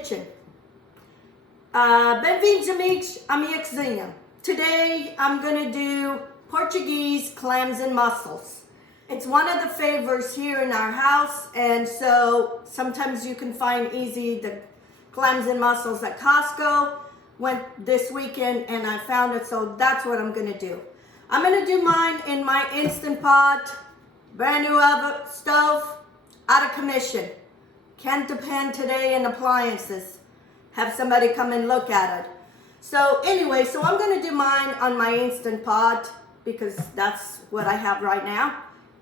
kitchen. Bem-vindos amigos à minha cozinha. Today I'm gonna do Portuguese clams and mussels. It's one of the favorites here in our house, and so sometimes you can find easy the clams and mussels at Costco. Went this weekend and I found it, so that's what I'm gonna do. I'm gonna do mine in my Instant Pot, brand new oven stove, out of commission. Can't depend today on appliances. Have somebody come and look at it. So anyway, so I'm gonna do mine on my Instant Pot because that's what I have right now.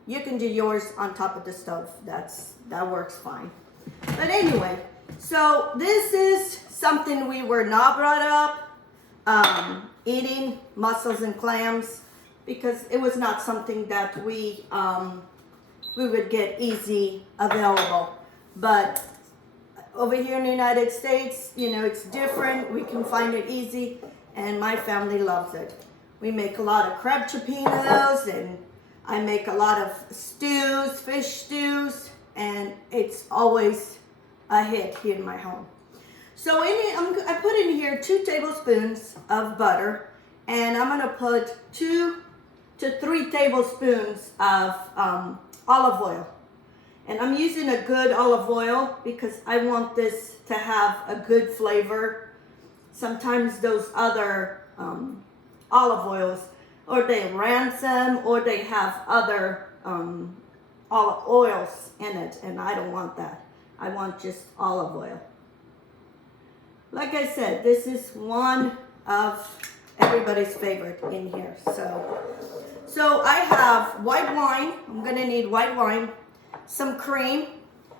You can do yours on top of the stove. That works fine. But anyway, so this is something we were not brought up eating mussels and clams because it was not something that we would get easy available. But over here in the United States, you know, it's different. We can find it easy, and my family loves it. We make a lot of crab chipinos, and I make a lot of stews, fish stews, and it's always a hit here in my home. So I put in here 2 tablespoons of butter, and I'm gonna put 2 to 3 tablespoons of olive oil. And I'm using a good olive oil because I want this to have a good flavor. Sometimes those other olive oils, or they ransom, or they have other olive oils in it, and I don't want that. I want just olive oil. Like I said, this is one of everybody's favorite in here. So I have white wine. I'm gonna need white wine, some cream,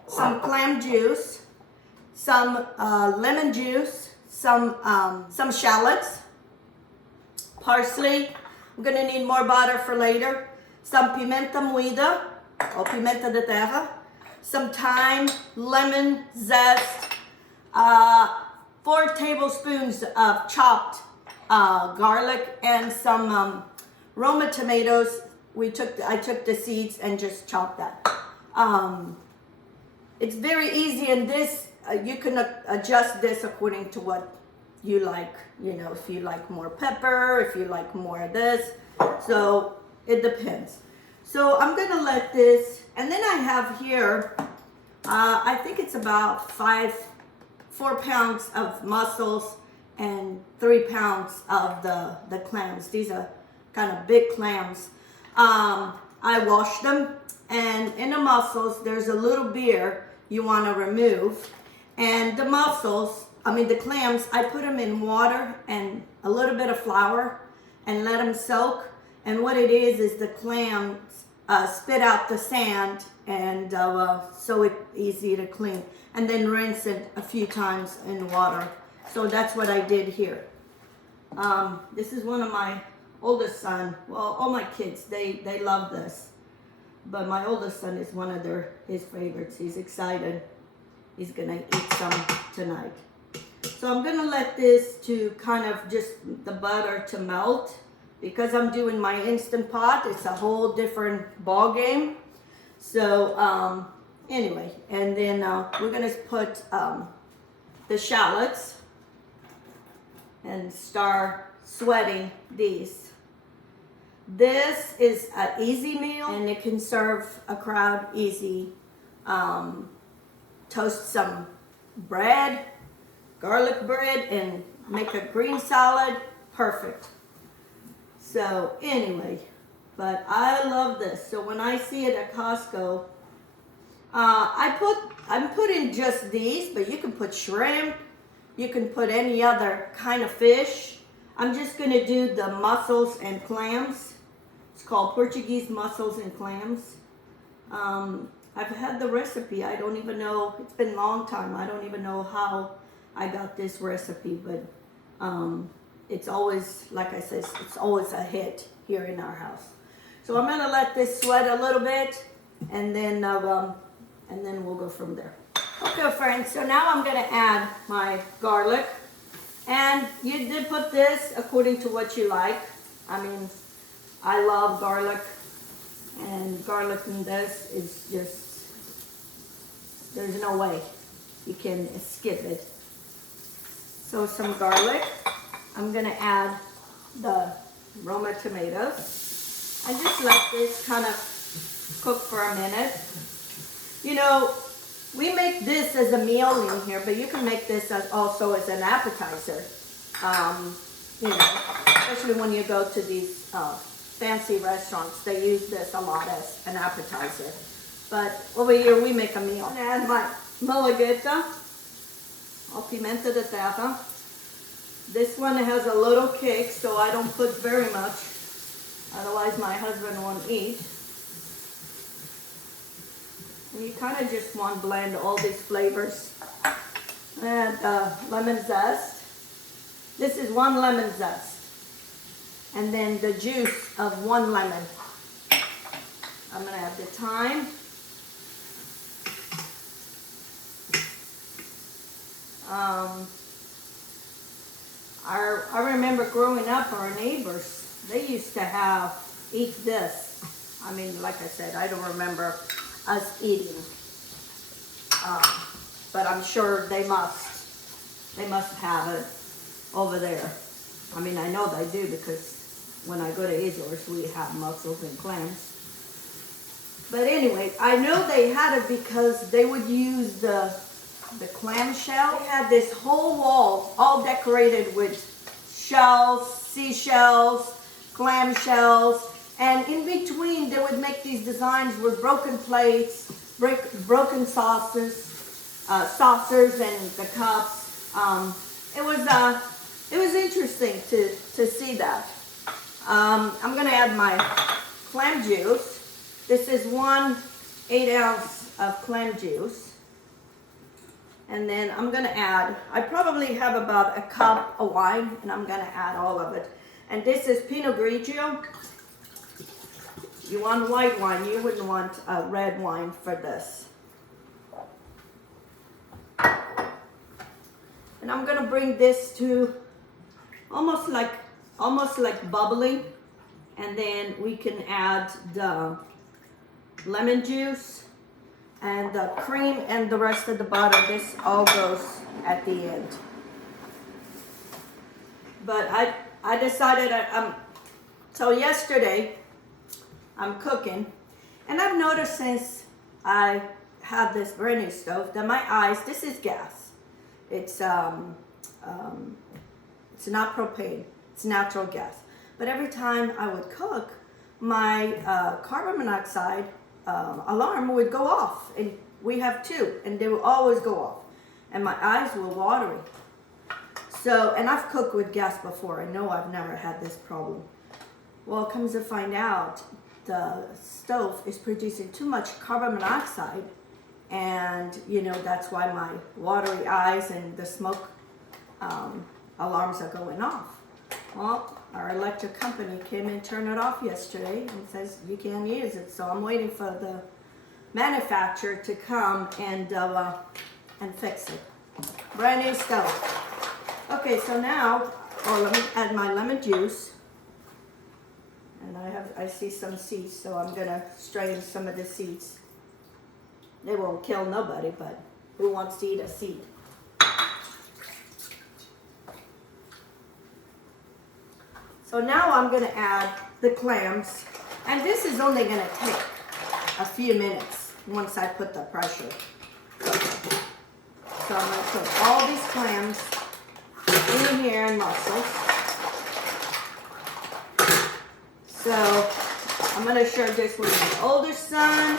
some clam juice, some lemon juice, some shallots, parsley. I'm gonna need more butter for later. Some pimenta moída, or pimenta de terra, some thyme, lemon zest, 4 tablespoons of chopped garlic, and some Roma tomatoes. I took the seeds and just chopped that. It's very easy, and this you can adjust this according to what you like. You know, if you like more pepper, if you like more of this, so it depends. So I'm gonna let this, and then I have here, I think it's about 4 pounds of mussels and 3 pounds of the clams. These are kind of big clams. I washed them, and in the mussels there's a little beer you want to remove, and the the clams, I put them in water and a little bit of flour and let them soak. And what it is the clams spit out the sand, and so it's easy to clean, and then rinse it a few times in water. So that's what I did here. This is one of my oldest son. Well, all my kids, they love this, but my oldest son is one of his favorites. He's excited. He's gonna eat some tonight. So I'm gonna let this to kind of just the butter to melt, because I'm doing my Instant Pot. It's a whole different ball game. So anyway, and then we're gonna put the shallots and start sweating these. This is an easy meal, and it can serve a crowd easy. Toast some bread, garlic bread, and make a green salad. Perfect. So anyway, but I love this. So when I see it at Costco, I'm putting just these, but you can put shrimp, you can put any other kind of fish. I'm just gonna do the mussels and clams. It's called Portuguese mussels and clams. I've had the recipe. I don't even know, it's been a long time. I don't even know how I got this recipe, but it's always, like I said, it's always a hit here in our house. So I'm gonna let this sweat a little bit, and then we'll go from there. Okay, friends, so now I'm gonna add my garlic, and you did put this according to what you like. I mean, I love garlic, and garlic in this is just, there's no way you can skip it. So some garlic. I'm gonna add the Roma tomatoes. And just let this kind of cook for a minute. You know, we make this as a meal in here, but you can make this also as an appetizer. You know, especially when you go to these fancy restaurants, they use this a lot as an appetizer. But over here we make a meal. I'm gonna add my malagueta, or pimenta de terra. This one has a little kick, so I don't put very much. Otherwise my husband won't eat. And you kind of just want to blend all these flavors. And lemon zest. This is 1 lemon zest. And then the juice of 1 lemon. I'm going to add the thyme. I remember growing up, our neighbors, they used to eat this. I mean, like I said, I don't remember us eating. But I'm sure they must have it over there. I mean, I know they do because when I go to Israel, we have mussels and clams. But anyway, I know they had it because they would use the clam shell. They had this whole wall all decorated with shells, seashells, clam shells, and in between they would make these designs with broken plates, broken saucers and the cups. It was interesting to see that. I'm gonna add my clam juice. This is 1 8-ounce of clam juice. And then I'm gonna add, I probably have about a cup of wine, and I'm gonna add all of it. And this is Pinot Grigio. You want white wine, you wouldn't want red wine for this. And I'm gonna bring this to almost like bubbling. And then we can add the lemon juice and the cream and the rest of the butter. This all goes at the end. But I decided, so yesterday I'm cooking, and I've noticed since I have this brand new stove that my eyes, this is gas. It's not propane, it's natural gas. But every time I would cook, my carbon monoxide alarm would go off, and we have 2, and they will always go off, and my eyes were watery. So, and I've cooked with gas before. I know I've never had this problem. Well, it comes to find out, the stove is producing too much carbon monoxide, and you know, that's why my watery eyes and the smoke alarms are going off. Well, our electric company came and turned it off yesterday and says you can't use it. So I'm waiting for the manufacturer to come and fix it. Brand new stove. Okay, so now, let me add my lemon juice. And I see some seeds, so I'm gonna strain some of the seeds. They won't kill nobody, but who wants to eat a seed? So now I'm gonna add the clams, and this is only gonna take a few minutes once I put the pressure. So I'm gonna put all these clams in here and mussels. So I'm gonna share this with my older son,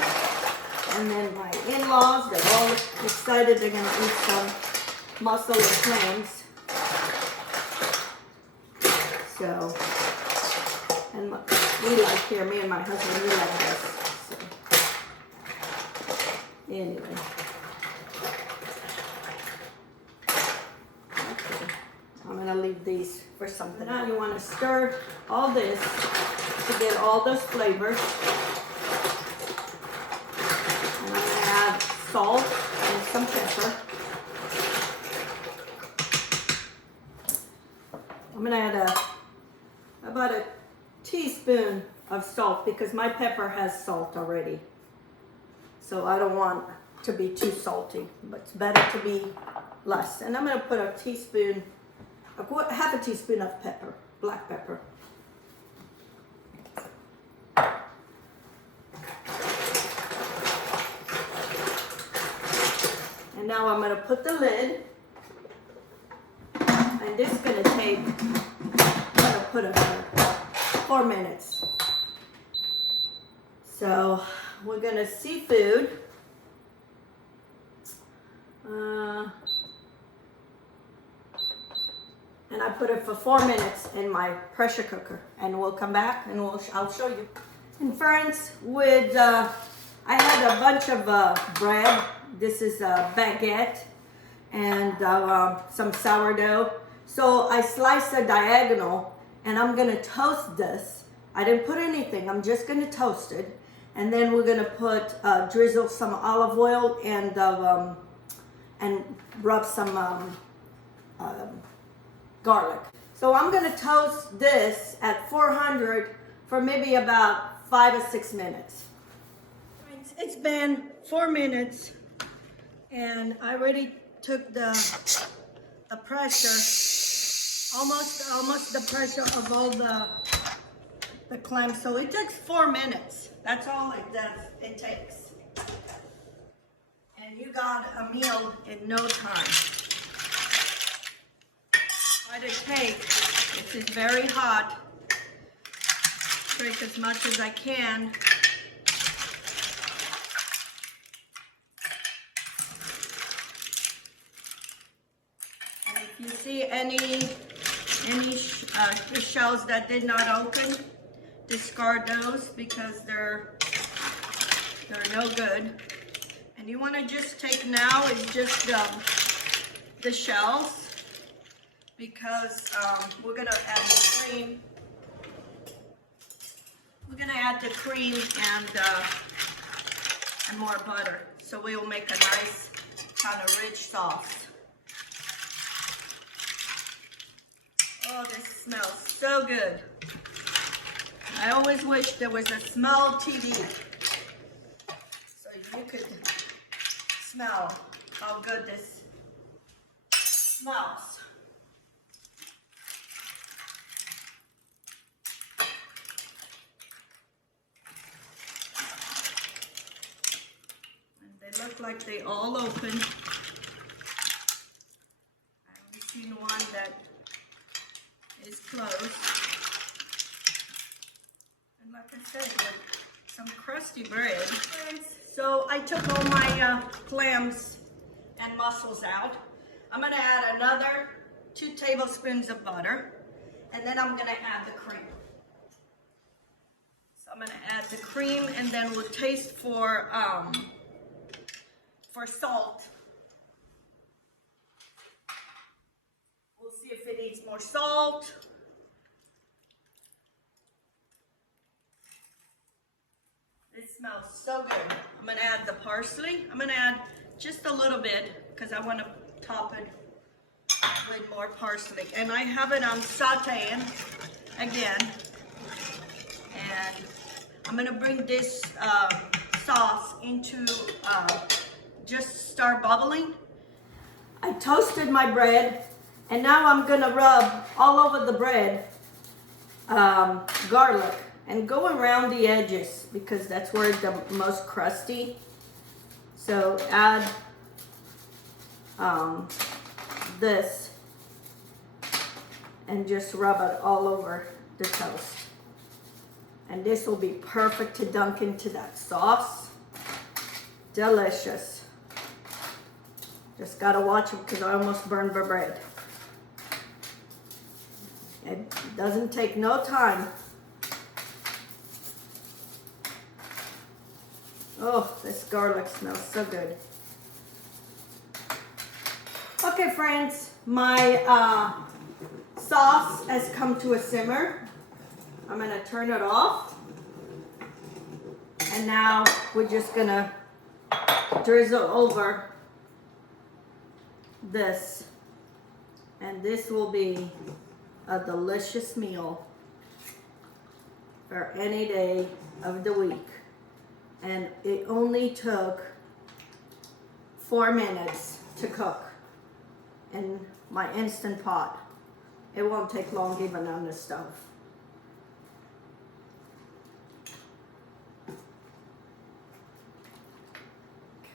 and then my in-laws. They're all excited. They're gonna eat some mussel and clams. So, and we like here, me and my husband, we like this. So, anyway. Okay. I'm gonna leave these for something. Now you wanna stir all this to get all those flavors. And I'm gonna add salt and some pepper. I'm gonna add about a teaspoon of salt because my pepper has salt already. So I don't want to be too salty, but it's better to be less. And I'm gonna put a teaspoon half a teaspoon of pepper, black pepper. And now I'm going to put the lid, and this is going to take, I'm going to put it for 4 minutes. So we're going to seafood. And I put it for 4 minutes in my pressure cooker, and we'll come back and I'll show you. And friends, with I had a bunch of bread. This is a baguette and some sourdough. So I sliced a diagonal, and I'm gonna toast this. I didn't put anything. I'm just gonna toast it, and then we're gonna put drizzle some olive oil and rub some garlic. So I'm gonna toast this at 400 for maybe about 5 or 6 minutes. It's been 4 minutes, and I already took the pressure, almost the pressure of all the clams. So it takes 4 minutes. That's all it takes. And you got a meal in no time. Try to take, this is very hot, take as much as I can. And if you see any shells that did not open, discard those because they're no good. And you want to just take now is just the shells, because we're gonna add the cream. We're gonna add the cream and more butter, so we will make a nice kind of rich sauce. Oh, this smells so good. I always wish there was a small TV so you could smell how good this smells. And they look like they all open. I've only seen one that is closed. And like I said, with some crusty bread. So I took all my clams and mussels out. I'm gonna add another 2 tablespoons of butter, and then I'm gonna add the cream. So I'm gonna add the cream, and then we'll taste for salt. We'll see if it needs more salt. It smells so good. I'm gonna add the parsley. I'm gonna add just a little bit because I want to top it with more parsley. And I have it on sauteing again. And I'm gonna bring this sauce into just start bubbling. I toasted my bread, and now I'm gonna rub all over the bread garlic and go around the edges because that's where it's the most crusty. So add this and just rub it all over the toast. And this will be perfect to dunk into that sauce. Delicious. Just gotta watch it because I almost burned the bread. It doesn't take no time. Oh, this garlic smells so good. Okay, friends, my sauce has come to a simmer. I'm gonna turn it off. And now we're just gonna drizzle over this. And this will be a delicious meal for any day of the week. And it only took 4 minutes to cook in my Instant Pot. It won't take long even on the stove.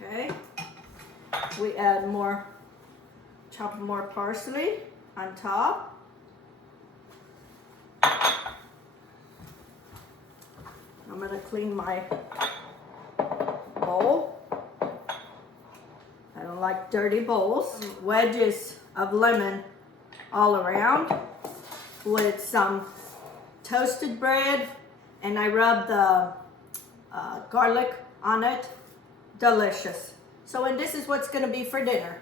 Okay, we add more, chop more parsley on top. I'm gonna clean my bowl. I don't like dirty bowls. Wedges of lemon all around with some toasted bread, and I rub the garlic on it. Delicious. So, and this is what's gonna be for dinner.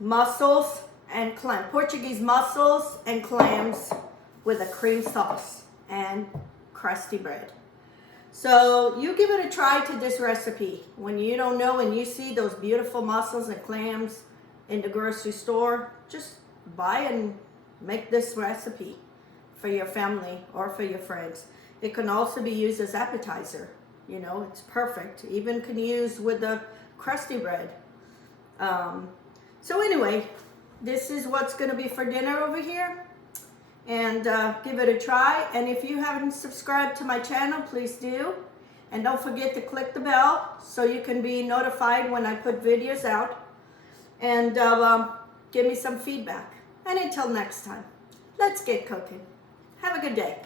Mussels and clam, Portuguese mussels and clams with a cream sauce and crusty bread. So you give it a try to this recipe. When you don't know and you see those beautiful mussels and clams in the grocery store, just buy and make this recipe for your family or for your friends. It can also be used as appetizer. You know, it's perfect. Even can use with the crusty bread. So anyway, this is what's going to be for dinner over here. And give it a try. And if you haven't subscribed to my channel, please do. And don't forget to click the bell so you can be notified when I put videos out. And give me some feedback. And until next time, let's get cooking. Have a good day.